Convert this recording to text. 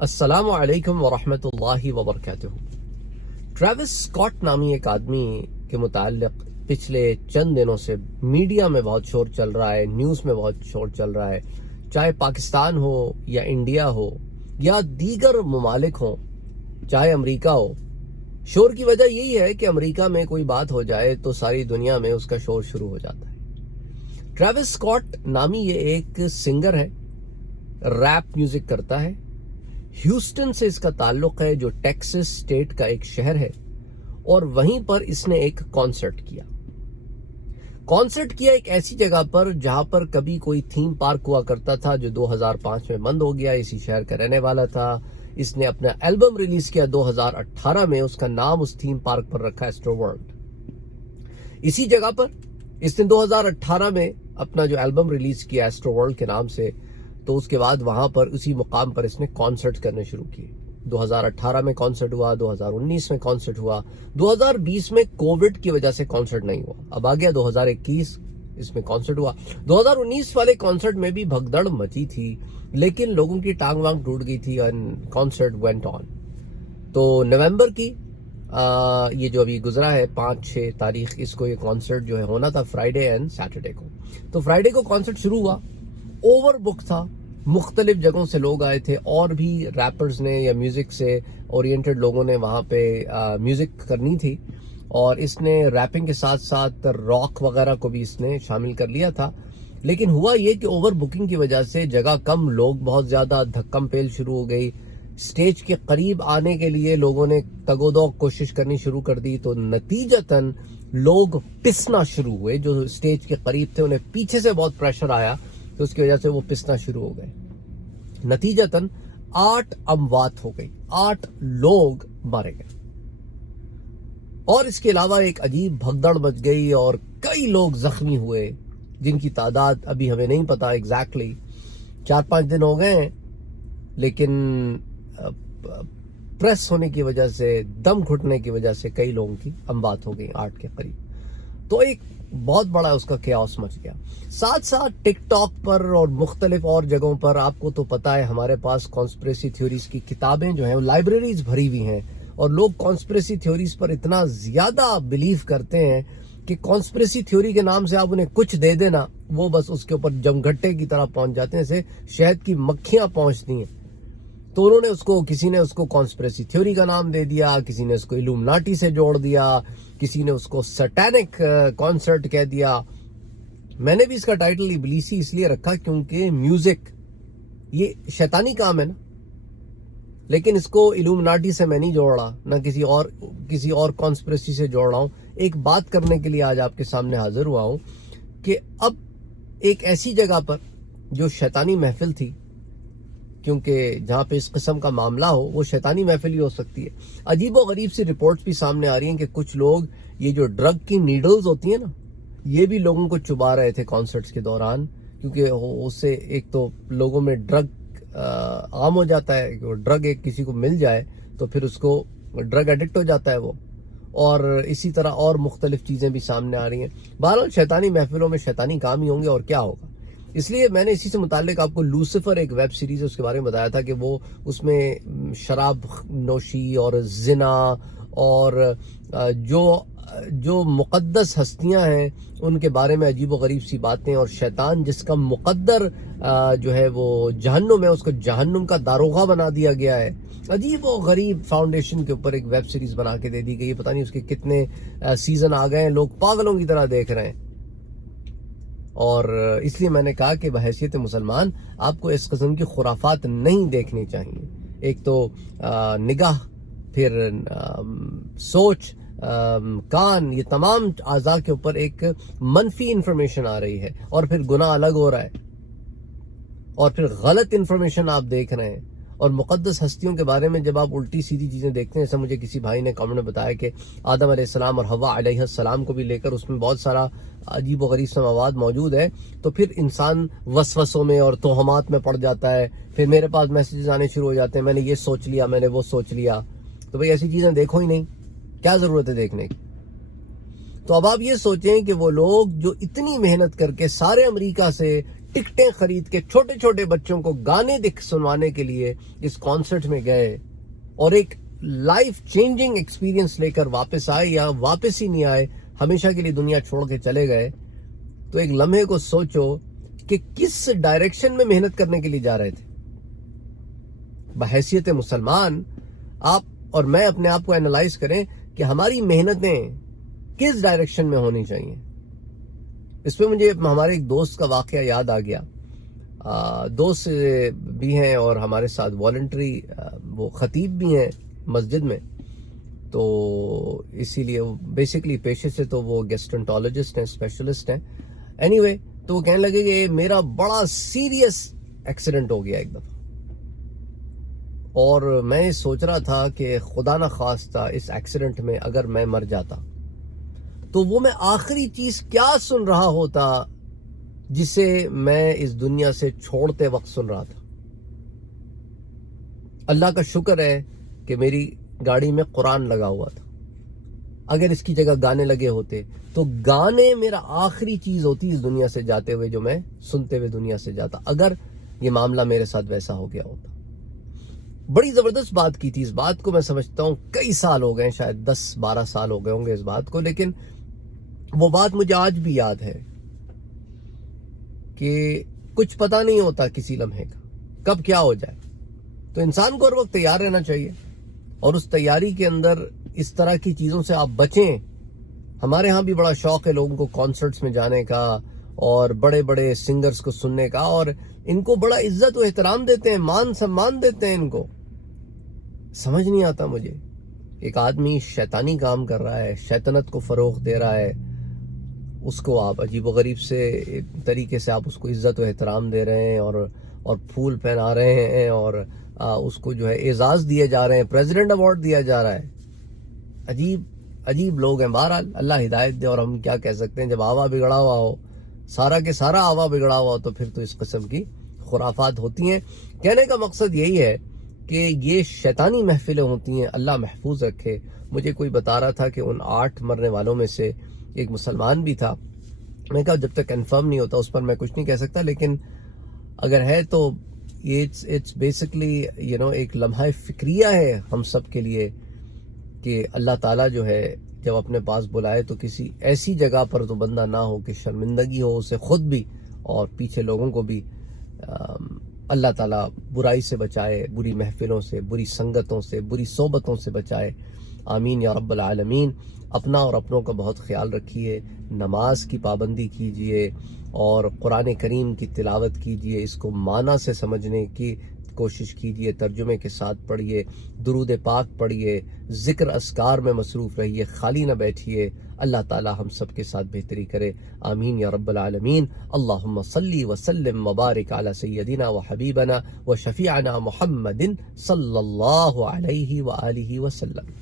السلام علیکم ورحمۃ اللہ وبرکاتہ۔ ٹریوس اسکاٹ نامی ایک آدمی کے متعلق پچھلے چند دنوں سے میڈیا میں بہت شور چل رہا ہے، نیوز میں بہت شور چل رہا ہے، چاہے پاکستان ہو یا انڈیا ہو یا دیگر ممالک ہوں، چاہے امریکہ ہو۔ شور کی وجہ یہی ہے کہ امریکہ میں کوئی بات ہو جائے تو ساری دنیا میں اس کا شور شروع ہو جاتا ہے۔ ٹریوس اسکاٹ نامی یہ ایک سنگر ہے، ریپ میوزک کرتا ہے۔ ہیوسٹن سے اس کا تعلق ہے، جو ٹیکسس اسٹیٹ کا ایک شہر ہے، اور وہیں پر اس نے ایک کانسرٹ کیا ایک ایسی جگہ پر جہاں پر کبھی کوئی تھیم پارک ہوا کرتا تھا، جو 2005 میں بند ہو گیا۔ اسی شہر کا رہنے والا تھا۔ اس نے اپنا البم ریلیز کیا 2018 میں، اس کا نام اس تھیم پارک پر رکھا ایسٹرو ورلڈ۔ اسی جگہ پر اس نے 2018 میں اپنا جو البم ریلیز کیا ایسٹرو ورلڈ کے نام سے، تو اس کے بعد وہاں پر اسی مقام پر اس نے کانسرٹ کرنے شروع کیے۔ 2018 میں کانسرٹ ہوا، 2019 میں کانسرٹ ہوا، 2020 میں کووڈ کی وجہ سے کانسرٹ نہیں ہوا۔ اب آ گیا 2021، اس میں کانسرٹ ہوا۔ 2019 والے کانسرٹ میں بھی بھگدڑ مچی تھی، لیکن لوگوں کی ٹانگ وانگ ٹوٹ گئی تھی، اینڈ کانسرٹ وینٹ آن۔ تو نومبر کی یہ جو ابھی گزرا ہے 5-6 تاریخ، اس کو یہ کانسرٹ جو ہے ہونا تھا فرائیڈے اینڈ سیٹرڈے کو۔ تو فرائیڈے کو کانسرٹ شروع ہوا، اوور بک تھا، مختلف جگہوں سے لوگ آئے تھے، اور بھی ریپرز نے یا میوزک سے اورینٹڈ لوگوں نے وہاں پہ میوزک کرنی تھی، اور اس نے ریپنگ کے ساتھ ساتھ راک وغیرہ کو بھی اس نے شامل کر لیا تھا۔ لیکن ہوا یہ کہ اوور بکنگ کی وجہ سے جگہ کم، لوگ بہت زیادہ، دھکم پیل شروع ہو گئی۔ سٹیج کے قریب آنے کے لیے لوگوں نے تگ و دو کوشش کرنی شروع کر دی، تو نتیجتاً لوگ پسنا شروع ہوئے۔ جو سٹیج کے قریب تھے انہیں پیچھے سے بہت پریشر آیا، تو اس کی وجہ سے وہ پسنا شروع ہو گئے۔ نتیجتاً 8 اموات ہو گئی، 8 لوگ مارے گئے، اور اس کے علاوہ ایک عجیب بھگدڑ مچ گئی، اور کئی لوگ زخمی ہوئے، جن کی تعداد ابھی ہمیں نہیں پتا ایگزیکٹلی۔ 4-5 دن ہو گئے ہیں، لیکن پریس ہونے کی وجہ سے، دم گھٹنے کی وجہ سے کئی لوگوں کی اموات ہو گئی، 8 کے قریب۔ تو ایک بہت بڑا اس کا کیاس مچ گیا۔ ساتھ ساتھ ٹک ٹاک پر اور مختلف اور جگہوں پر، آپ کو تو پتا ہے ہمارے پاس کانسپریسی تھیوریز کی کتابیں جو ہیں وہ لائبریریز بھری ہوئی ہیں، اور لوگ کانسپریسی تھیوریز پر اتنا زیادہ بلیو کرتے ہیں کہ کانسپریسی تھیوری کے نام سے آپ انہیں کچھ دے دینا، وہ بس اس کے اوپر جمگھٹے کی طرح پہنچ جاتے ہیں، جیسے شہد کی مکھیاں پہنچتی ہیں۔ تو انہوں نے کسی نے اس کو کانسپریسی تھیوری کا نام دے دیا، کسی نے اس کو الومناٹی سے جوڑ دیا، کسی نے اس کو سیٹینک کانسرٹ کہہ دیا۔ میں نے بھی اس کا ٹائٹل ابلیسی اس لیے رکھا کیونکہ میوزک یہ شیطانی کام ہے نا، لیکن اس کو الومناٹی سے میں نہیں جوڑ رہا، نہ کسی اور کانسپریسی سے جوڑ رہا ہوں۔ ایک بات کرنے کے لیے آج آپ کے سامنے حاضر ہوا ہوں کہ اب ایک ایسی جگہ پر جو شیطانی محفل تھی، کیونکہ جہاں پہ اس قسم کا معاملہ ہو وہ شیطانی محفل ہی ہو سکتی ہے۔ عجیب و غریب سی رپورٹس بھی سامنے آ رہی ہیں کہ کچھ لوگ یہ جو ڈرگ کی نیڈلز ہوتی ہیں نا، یہ بھی لوگوں کو چبا رہے تھے کانسرٹس کے دوران، کیونکہ اس سے ایک تو لوگوں میں ڈرگ عام ہو جاتا ہے کہ ڈرگ ایک کسی کو مل جائے تو پھر اس کو ڈرگ ایڈکٹ ہو جاتا ہے وہ، اور اسی طرح اور مختلف چیزیں بھی سامنے آ رہی ہیں۔ بہرحال شیطانی محفلوں میں شیطانی کام ہی ہوں گے، اور کیا ہوگا۔ اس لیے میں نے اسی سے متعلق آپ کو لوسیفر ایک ویب سیریز ہے اس کے بارے میں بتایا تھا کہ وہ اس میں شراب نوشی اور زنا اور جو مقدس ہستیاں ہیں ان کے بارے میں عجیب و غریب سی باتیں، اور شیطان جس کا مقدر جو ہے وہ جہنم ہے، اس کو جہنم کا داروغہ بنا دیا گیا ہے۔ عجیب و غریب فاؤنڈیشن کے اوپر ایک ویب سیریز بنا کے دے دی گئی ہے، پتہ نہیں اس کے کتنے سیزن آ گئے ہیں، لوگ پاگلوں کی طرح دیکھ رہے ہیں۔ اور اس لیے میں نے کہا کہ بحیثیت مسلمان آپ کو اس قسم کی خرافات نہیں دیکھنی چاہیے۔ ایک تو نگاہ، پھر سوچ، کان، یہ تمام اعضاء کے اوپر ایک منفی انفارمیشن آ رہی ہے، اور پھر گناہ الگ ہو رہا ہے، اور پھر غلط انفارمیشن آپ دیکھ رہے ہیں۔ اور مقدس ہستیوں کے بارے میں جب آپ الٹی سیدھی چیزیں دیکھتے ہیں، جیسا مجھے کسی بھائی نے کامنٹ میں بتایا کہ آدم علیہ السلام اور حوا علیہ السلام کو بھی لے کر اس میں بہت سارا عجیب و غریب سا مواد موجود ہے، تو پھر انسان وسوسوں میں اور توہمات میں پڑ جاتا ہے۔ پھر میرے پاس میسیجز آنے شروع ہو جاتے ہیں، میں نے یہ سوچ لیا، میں نے وہ سوچ لیا۔ تو بھئی ایسی چیزیں دیکھو ہی نہیں، کیا ضرورت ہے دیکھنے کی۔ تو اب آپ یہ سوچیں کہ وہ لوگ جو اتنی محنت کر کے سارے امریکہ سے ٹکٹیں خرید کے چھوٹے چھوٹے بچوں کو گانے سنوانے کے لیے اس کانسرٹ میں گئے اور ایک لائف چینجنگ ایکسپیرینس لے کر واپس آئے یا واپس ہی نہیں آئے, ہمیشہ کے لیے دنیا چھوڑ کے چلے گئے, تو ایک لمحے کو سوچو کہ کس ڈائریکشن میں محنت کرنے کے لیے جا رہے تھے. بحیثیت مسلمان آپ اور میں اپنے آپ کو اینالائز کریں کہ ہماری محنتیں کس ڈائریکشن میں ہونی چاہیے. اس پہ مجھے ہمارے ایک دوست کا واقعہ یاد آ گیا. دوست بھی ہیں اور ہمارے ساتھ والنٹری وہ خطیب بھی ہیں مسجد میں, تو اسی لیے بیسکلی پیشے سے تو وہ گیسٹرنٹولوجسٹ ہیں, اسپیشلسٹ ہیں. اینی وے, تو وہ کہنے لگے کہ میرا بڑا سیریس ایکسیڈنٹ ہو گیا ایک دفعہ, اور میں سوچ رہا تھا کہ خدا نہ خواستہ اس ایکسیڈنٹ میں اگر میں مر جاتا تو وہ میں آخری چیز کیا سن رہا ہوتا جسے میں اس دنیا سے چھوڑتے وقت سن رہا تھا. اللہ کا شکر ہے کہ میری گاڑی میں قرآن لگا ہوا تھا. اگر اس کی جگہ گانے لگے ہوتے تو گانے میرا آخری چیز ہوتی اس دنیا سے جاتے ہوئے, جو میں سنتے ہوئے دنیا سے جاتا, اگر یہ معاملہ میرے ساتھ ویسا ہو گیا ہوتا. بڑی زبردست بات کی تھی. اس بات کو میں سمجھتا ہوں کئی سال ہو گئے, شاید 10-12 سال ہو گئے ہوں گے اس بات کو, لیکن وہ بات مجھے آج بھی یاد ہے کہ کچھ پتہ نہیں ہوتا کسی لمحے کا کب کیا ہو جائے. تو انسان کو ہر وقت تیار رہنا چاہیے, اور اس تیاری کے اندر اس طرح کی چیزوں سے آپ بچیں. ہمارے ہاں بھی بڑا شوق ہے لوگوں کو کانسرٹس میں جانے کا اور بڑے بڑے سنگرز کو سننے کا, اور ان کو بڑا عزت و احترام دیتے ہیں, مان سمان دیتے ہیں. ان کو سمجھ نہیں آتا مجھے. ایک آدمی شیطانی کام کر رہا ہے, شیطنت کو فروغ دے رہا ہے, اس کو آپ عجیب و غریب سے طریقے سے آپ اس کو عزت و احترام دے رہے ہیں اور پھول پہنا رہے ہیں, اور اس کو جو ہے اعزاز دیے جا رہے ہیں, پریزیڈنٹ ایوارڈ دیا جا رہا ہے. عجیب لوگ ہیں. بہرحال اللہ ہدایت دے, اور ہم کیا کہہ سکتے ہیں. جب آوا بگڑا ہوا ہو, سارا کے سارا آوا بگڑا ہوا ہو, تو پھر تو اس قسم کی خرافات ہوتی ہیں. کہنے کا مقصد یہی ہے کہ یہ شیطانی محفلیں ہوتی ہیں, اللہ محفوظ رکھے. مجھے کوئی بتا رہا تھا کہ ان 8 مرنے والوں میں سے ایک مسلمان بھی تھا. میں کہا جب تک کنفرم نہیں ہوتا اس پر میں کچھ نہیں کہہ سکتا, لیکن اگر ہے تو اٹس بیسکلی ایک لمحہ فکریہ ہے ہم سب کے لیے کہ اللہ تعالیٰ جو ہے جب اپنے پاس بلائے تو کسی ایسی جگہ پر تو بندہ نہ ہو کہ شرمندگی ہو اسے خود بھی اور پیچھے لوگوں کو بھی. اللہ تعالیٰ برائی سے بچائے, بری محفلوں سے, بری سنگتوں سے, بری صحبتوں سے بچائے. آمین یا رب العالمین. اپنا اور اپنوں کا بہت خیال رکھیے, نماز کی پابندی کیجیے, اور قرآن کریم کی تلاوت کیجیے, اس کو معنی سے سمجھنے کی کوشش کیجیے, ترجمے کے ساتھ پڑھیے, درود پاک پڑھیے, ذکر اذکار میں مصروف رہیے, خالی نہ بیٹھیے. اللہ تعالی ہم سب کے ساتھ بہتری کرے. آمین یا رب العالمین. اللہم صلی وسلم وبارک علی سیدنا و حبیبنا و شفیعنا محمد صلی اللہ علیہ وآلہ وسلم.